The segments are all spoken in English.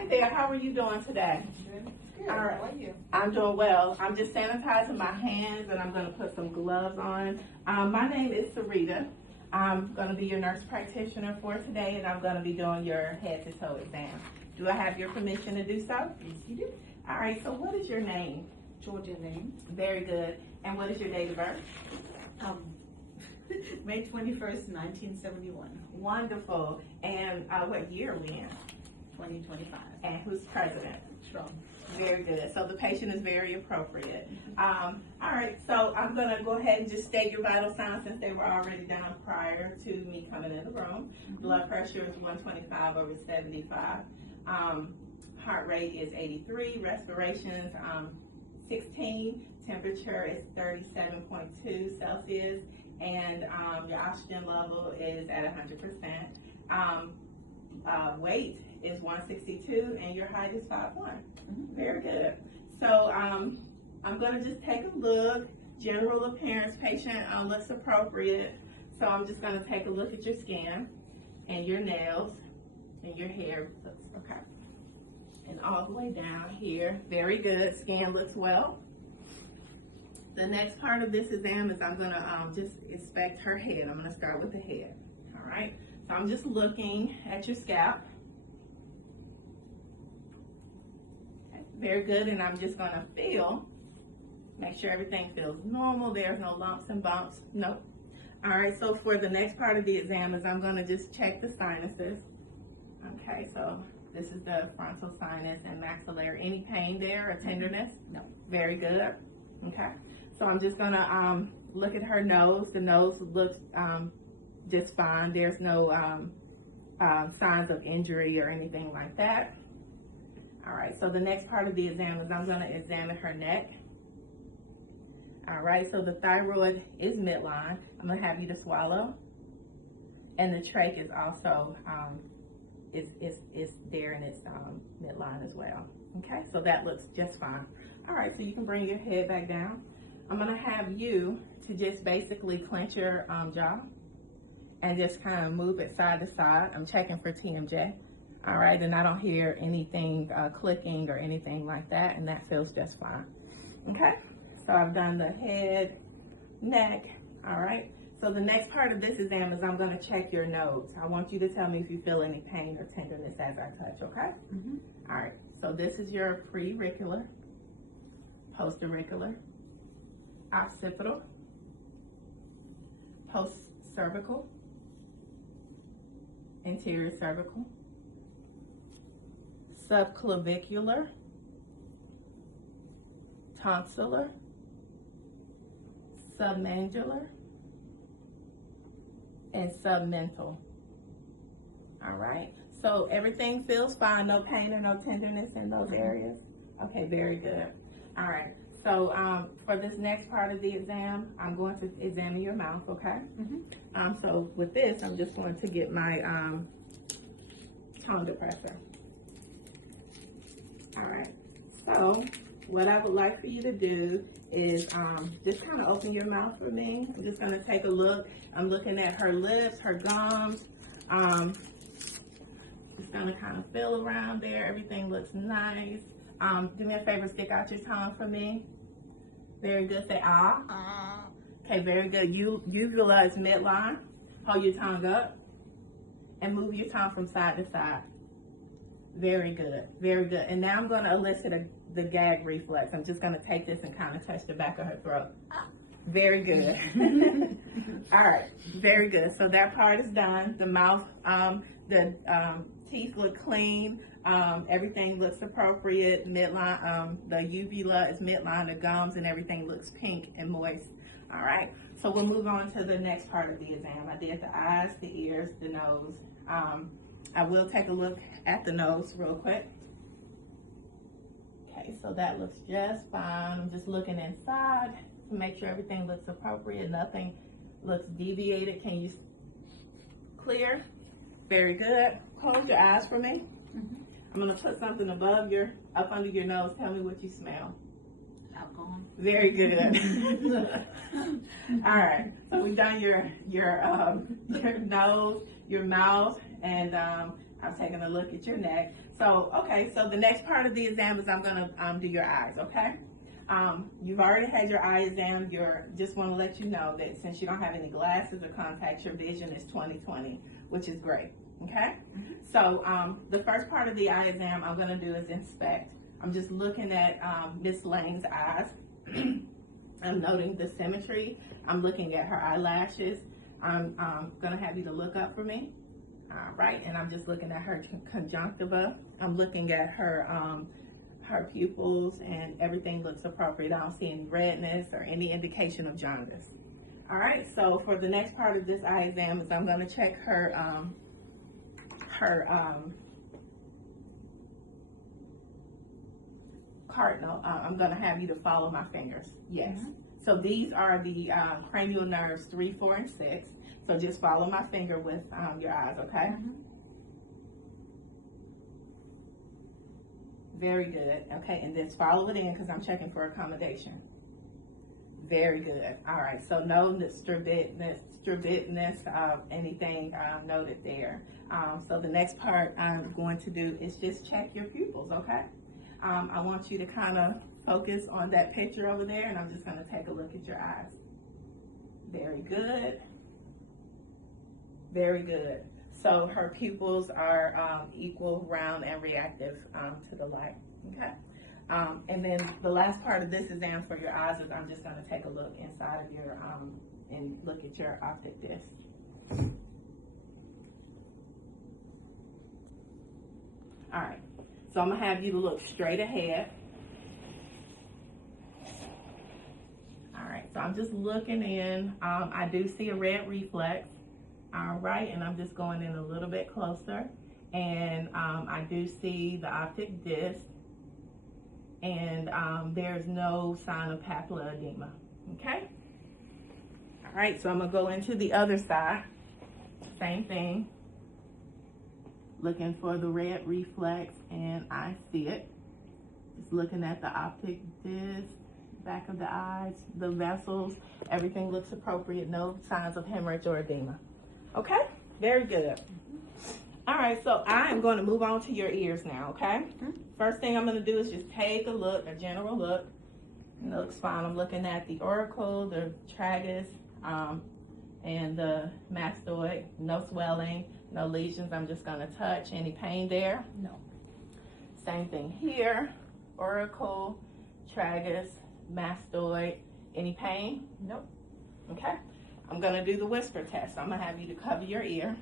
Hi there, how are you doing today? Good. All right. How are you? I'm doing well. I'm just sanitizing my hands and I'm gonna put some gloves on. My name is Sarita. I'm gonna be your nurse practitioner for today and I'm gonna be doing your head to toe exam. Do I have your permission to do so? Yes, you do. All right, so what is your name? Georgia name. Very good. And what is your date of birth? May 21st, 1971. Wonderful. And what year are we in? 2025. And who's president? Trump. Very good. So the patient is very appropriate. All right, so I'm going to go ahead and just state your vital signs since they were already done prior to me coming in the room. Blood pressure is 125 over 75. Heart rate is 83. Respirations 16. Temperature is 37.2 Celsius. And your oxygen level is at 100%. Weight is 162 and your height is 5'1". Very good. So I'm going to just take a look. General appearance, patient looks appropriate. So I'm just going to take a look at your skin and your nails and your hair looks okay. And all the way down here. Very good. Skin looks well. The next part of this exam is I'm going to just inspect her head. I'm going to start with the head. All right. So I'm just looking at your scalp. Okay, very good. And I'm just going to feel, make sure everything feels normal. There's no lumps and bumps. Nope. All right. So for the next part of the exam is I'm going to just check the sinuses. Okay. So this is the frontal sinus and maxillary. Any pain there or tenderness? No. Very good. Okay. So I'm just going to look at her nose. The nose looks just fine. There's no signs of injury or anything like that. All right, so the next part of the exam is I'm going to examine her neck. All right, so the thyroid is midline. I'm going to have you to swallow. And the trach is also is there in its midline as well. Okay, so that looks just fine. All right, so you can bring your head back down. I'm going to have you to just basically clench your jaw and just kind of move it side to side. I'm checking for TMJ. All right, and I don't hear anything clicking or anything like that, and that feels just fine. Okay, so I've done the head, neck. All right, so the next part of this exam is I'm going to check your nose. I want you to tell me if you feel any pain or tenderness as I touch, okay? All right, so this is your preauricular, postauricular, occipital, post-cervical, anterior cervical, subclavicular, tonsillar, submandibular, and submental. All right, so everything feels fine, no pain or no tenderness in those areas? Okay, very good. All right, so for this next part of the exam, I'm going to examine your mouth, okay? So with this, I'm just going to get my tongue depressor. All right, so what I would like for you to do is just kind of open your mouth for me. I'm just going to take a look. I'm looking at her lips, her gums. Just going to kind of feel around there. Everything looks nice. Do me a favor, stick out your tongue for me. Very good. Say ah. Okay, very good. Uvula is midline. Hold your tongue up and move your tongue from side to side. Very good. Very good. And now I'm going to elicit the gag reflex. I'm just going to take this and kind of touch the back of her throat. Very good. All right. Very good. So that part is done. The mouth, the teeth look clean. Everything looks appropriate. Midline, the uvula is midline. The gums and everything looks pink and moist. All right. So we'll move on to the next part of the exam. I did the eyes, the ears, the nose. I will take a look at the nose real quick. Okay, so that looks just fine. I'm just looking inside to make sure everything looks appropriate. Nothing looks deviated. Can you clear? Very good. Close your eyes for me. I'm going to put something up under your nose. Tell me what you smell. Alcohol. Very good. All right. So we've done your nose, your mouth, and I've taken a look at your neck. So, okay, so the next part of the exam is I'm gonna do your eyes, okay? You've already had your eye exam. Just want to let you know that since you don't have any glasses or contacts, your vision is 20/20, which is great, okay? So the first part of the eye exam I'm gonna do is inspect. I'm just looking at Miss Lang's eyes. I'm noting the symmetry. I'm looking at her eyelashes. I'm gonna have you to look up for me. All right, and I'm just looking at her conjunctiva. I'm looking at her pupils, and everything looks appropriate. I don't see any redness or any indication of jaundice. All right, so for the next part of this eye exam is I'm going to check her cardinal. I'm going to have you to follow my fingers. Yes. So these are the cranial nerves 3, 4, and 6. So just follow my finger with your eyes, okay? Very good. Okay, and just follow it in because I'm checking for accommodation. Very good. All right, so no strabismus, anything noted there. So the next part I'm going to do is just check your pupils, okay? I want you to kind of focus on that picture over there, and I'm just going to take a look at your eyes. Very good. Very good. So her pupils are equal, round, and reactive to the light, okay? And then the last part of this exam for your eyes is I'm just gonna take a look inside of your, and look at your optic disc. All right, so I'm gonna have you to look straight ahead. All right, so I'm just looking in. I do see a red reflex. All right, and I'm just going in a little bit closer, and I do see the optic disc, and there's no sign of papular edema, okay? All right, so I'm gonna go into the other side, same thing, looking for the red reflex, and I see it. Just looking at the optic disc, back of the eyes, the vessels, everything looks appropriate, no signs of hemorrhage or edema. Okay, very good. All right, so I am going to move on to your ears now, okay? First thing I'm going to do is just take a look, a general look. It looks fine. I'm looking at the auricle, the tragus, and the mastoid. No swelling, no lesions. I'm just going to touch. Any pain there? No. Same thing here. Auricle, tragus, mastoid. Any pain? Nope. Okay. I'm going to do the whisper test. I'm going to have you to cover your ear.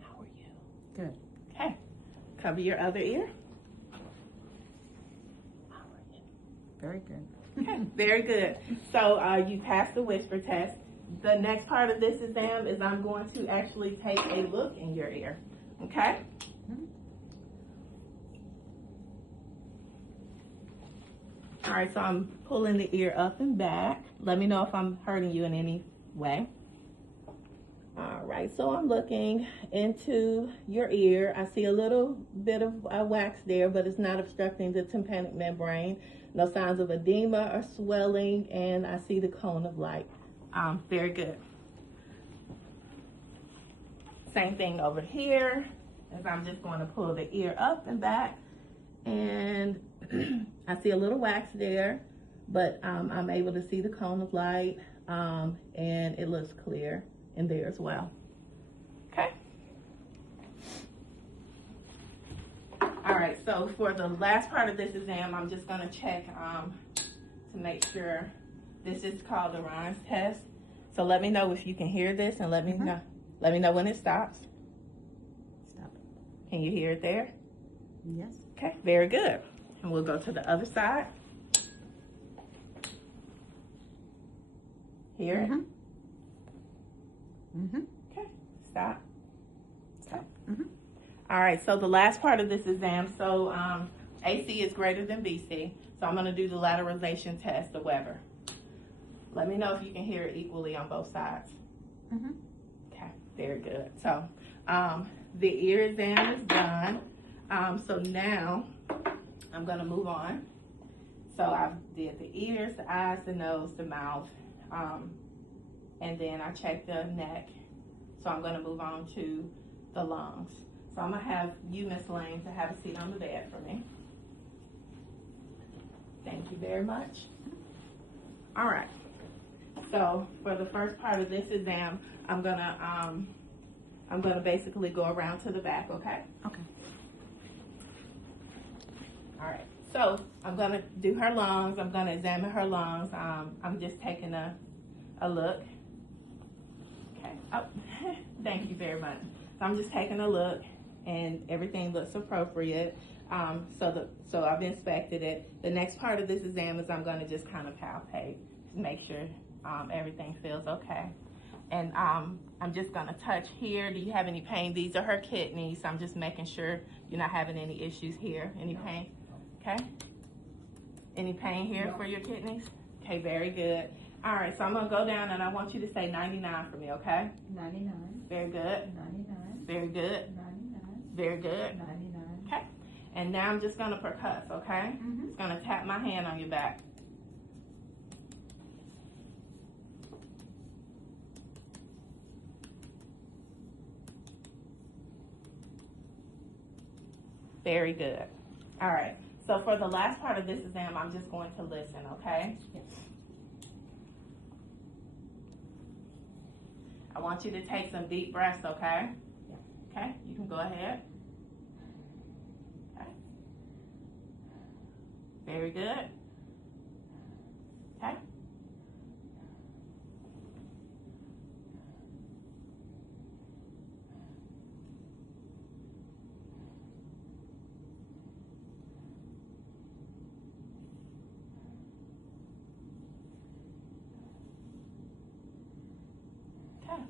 How are you? Good. Okay. Cover your other ear. How are you? Very good. Okay, very good. So you passed the whisper test. The next part of this exam is I'm going to actually take a look in your ear. Okay? All right, so I'm pulling the ear up and back. Let me know if I'm hurting you in any way. All right, so I'm looking into your ear. I see a little bit of wax there, but it's not obstructing the tympanic membrane. No signs of edema or swelling, and I see the cone of light. Very good. Same thing over here, as I'm just going to pull the ear up and back, and I see a little wax there, but I'm able to see the cone of light, and it looks clear in there as well. Okay. All right, so for the last part of this exam, I'm just going to check to make sure. This is called the Rhines test. So let me know if you can hear this, and let me know. Let me know when it stops. Stop. Can you hear it there? Yes. Okay, very good. And we'll go to the other side. Hear it? Okay, stop. Stop. All right, so the last part of this exam, so AC is greater than BC, so I'm going to do the lateralization test, the Weber. Let me know if you can hear it equally on both sides. Okay, very good. So the ear exam is done. So now I'm going to move on. So I did the ears, the eyes, the nose, the mouth, and then I checked the neck. So I'm going to move on to the lungs. So I'm gonna have you, Miss Lane, to have a seat on the bed for me. Thank you very much. All right. So for the first part of this exam, I'm gonna basically go around to the back, okay? Okay. All right. So I'm gonna do her lungs. I'm gonna examine her lungs. I'm just taking a look. Okay. Oh, thank you very much. So I'm just taking a look, and everything looks appropriate. So I've inspected it. The next part of this exam is I'm gonna just kind of palpate to make sure everything feels okay. And I'm just gonna touch here. Do you have any pain? These are her kidneys. I'm just making sure you're not having any issues here. Any pain? Okay. Any pain here for your kidneys? Okay, very good. All right, so I'm gonna go down and I want you to say 99 for me, okay? 99, Very good. 99, Very good. 99, Very good. 99. Okay. And now I'm just gonna percuss, okay? Mhm. Just gonna tap my hand on your back. Very good. All right. So for the last part of this exam, I'm just going to listen, okay? Yes. I want you to take some deep breaths, okay? Yeah. Okay, you can go ahead. Okay. Very good. Okay. Okay.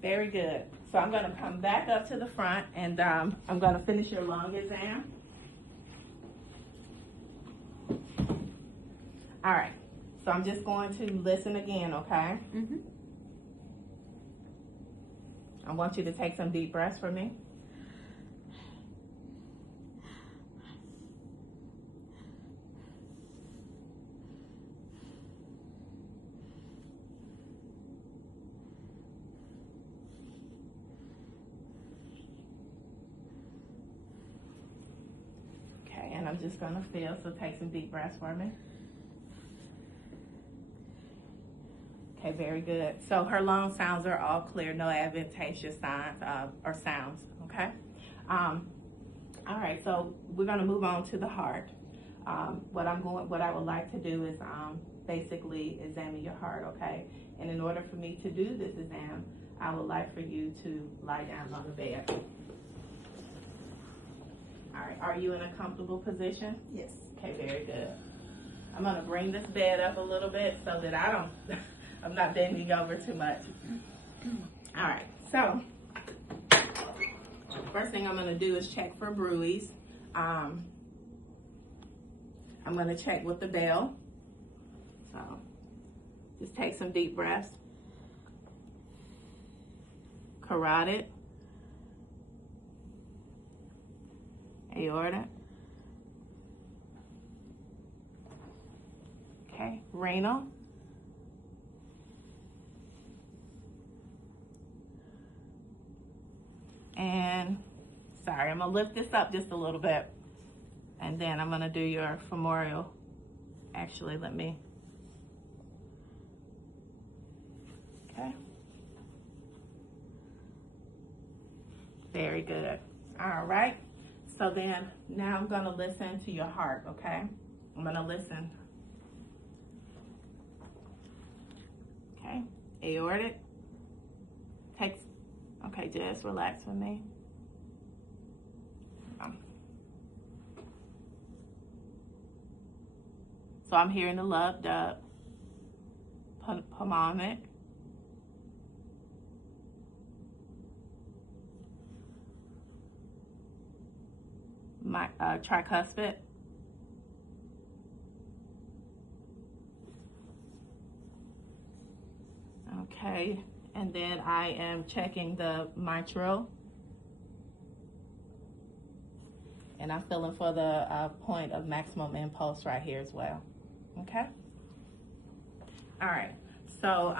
Very good. So I'm going to come back up to the front, and I'm going to finish your lung exam. All right. So I'm just going to listen again, okay? Mm-hmm. I want you to take some deep breaths for me. Okay, and I'm just gonna feel, so take some deep breaths for me. Okay, very good. So her lung sounds are all clear, no adventitious signs or sounds, okay? All right, so we're gonna move on to the heart. What I would like to do is basically examine your heart, okay? And in order for me to do this exam, I would like for you to lie down on the bed. All right, are you in a comfortable position? Yes. Okay, very good. I'm gonna bring this bed up a little bit so that I'm not bending over too much. All right, so first thing I'm gonna do is check for bruise. I'm gonna check with the bell. So just take some deep breaths. Carotid, aorta, okay, renal, and sorry, I'm gonna lift this up just a little bit, and then I'm gonna do your femoral. Actually, let me, okay. Very good. All right. So then now I'm gonna listen to your heart, okay? I'm gonna listen. Okay, aortic. Okay, just relax with me. So I'm hearing the love dub, pulmonic, my tricuspid, okay, and then I am checking the mitral, and I'm feeling for the point of maximum impulse right here as well. Okay. All right. So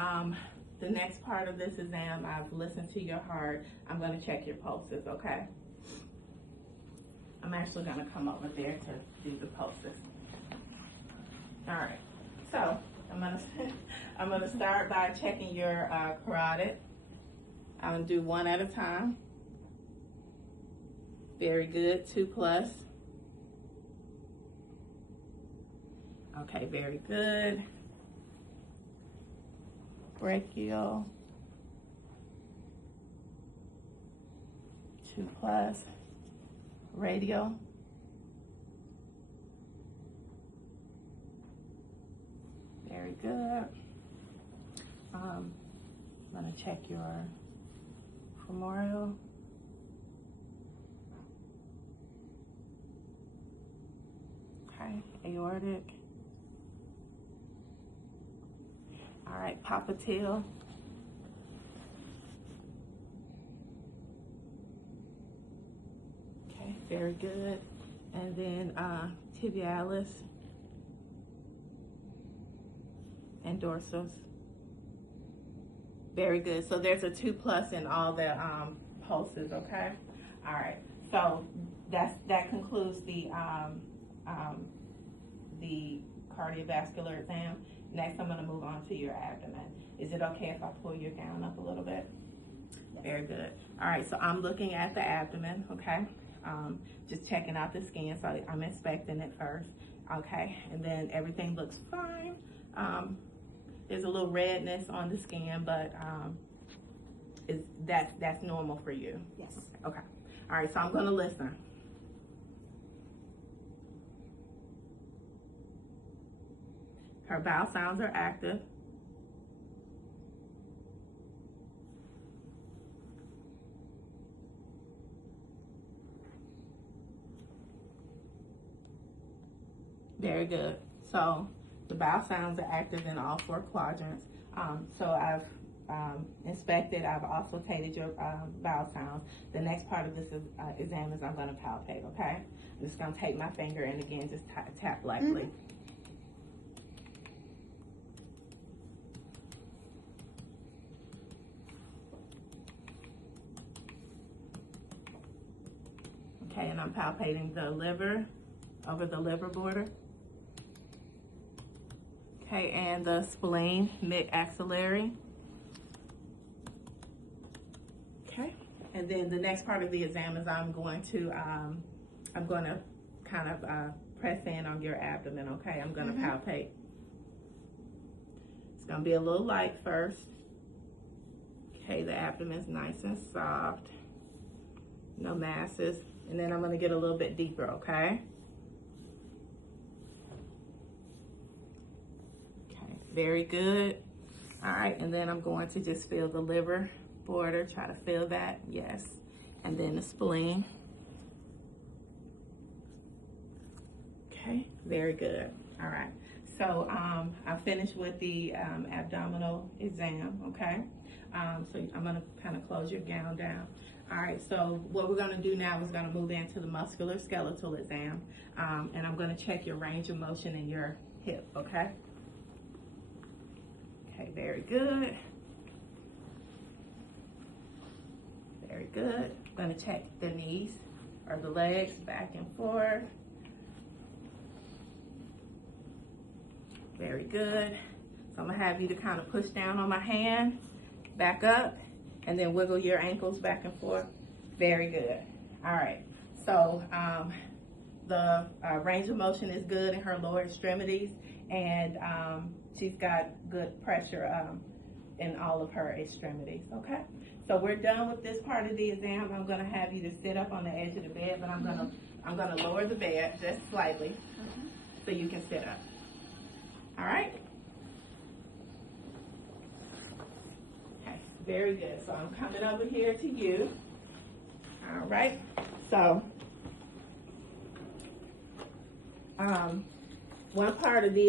the next part of this exam, I've listened to your heart. I'm gonna check your pulses, okay? I'm actually gonna come over there to do the pulses. All right, so I'm gonna start by checking your carotid. I'm gonna do one at a time. Very good, 2+. Okay, very good. Brachial, 2+. Radial, very good. I'm gonna check your femoral. Okay, aortic. All right, popliteal. Okay, very good. And then tibialis and dorsals. Very good. So there's a 2+ in all the pulses, okay? All right. So that concludes the cardiovascular exam. Next, I'm going to move on to your abdomen. Is it okay if I pull your gown up a little bit? Yes. Very good. All right, so I'm looking at the abdomen, okay? Just checking out the skin, so I'm inspecting it first, okay? And then everything looks fine. There's a little redness on the skin, but that's normal for you? Yes. Okay. All right, so I'm going to listen. Her vowel sounds are active. Very good. So the vowel sounds are active in all 4 quadrants. So I've inspected, I've auscultated your vowel sounds. The next part of this exam is I'm going to palpate, okay? I'm just going to take my finger and again just tap lightly. Mm-hmm. Okay, and I'm palpating the liver, over the liver border. Okay, and the spleen, mid-axillary. Okay, and then the next part of the exam is I'm going to kind of press in on your abdomen, okay? I'm going to palpate. It's going to be a little light first. Okay, the abdomen's nice and soft. No masses. And then I'm going to get a little bit deeper, okay? Okay, very good. All right, and then I'm going to just feel the liver border, try to feel that, yes. And then the spleen. Okay, very good. All right, so I finished with the abdominal exam, okay? So I'm gonna kind of close your gown down. All right, so what we're gonna do now is gonna move into the musculoskeletal exam, and I'm gonna check your range of motion in your hip, okay? Okay, very good. Very good. I'm gonna check the knees or the legs back and forth. Very good. So I'm gonna have you to kind of push down on my hand, back up, and then wiggle your ankles back and forth. Very good. All right. So the range of motion is good in her lower extremities, and she's got good pressure in all of her extremities. Okay. So we're done with this part of the exam. I'm going to have you to sit up on the edge of the bed, but I'm going to lower the bed just slightly so you can sit up. All right. Very good. So I'm coming over here to you. All right. So one part of the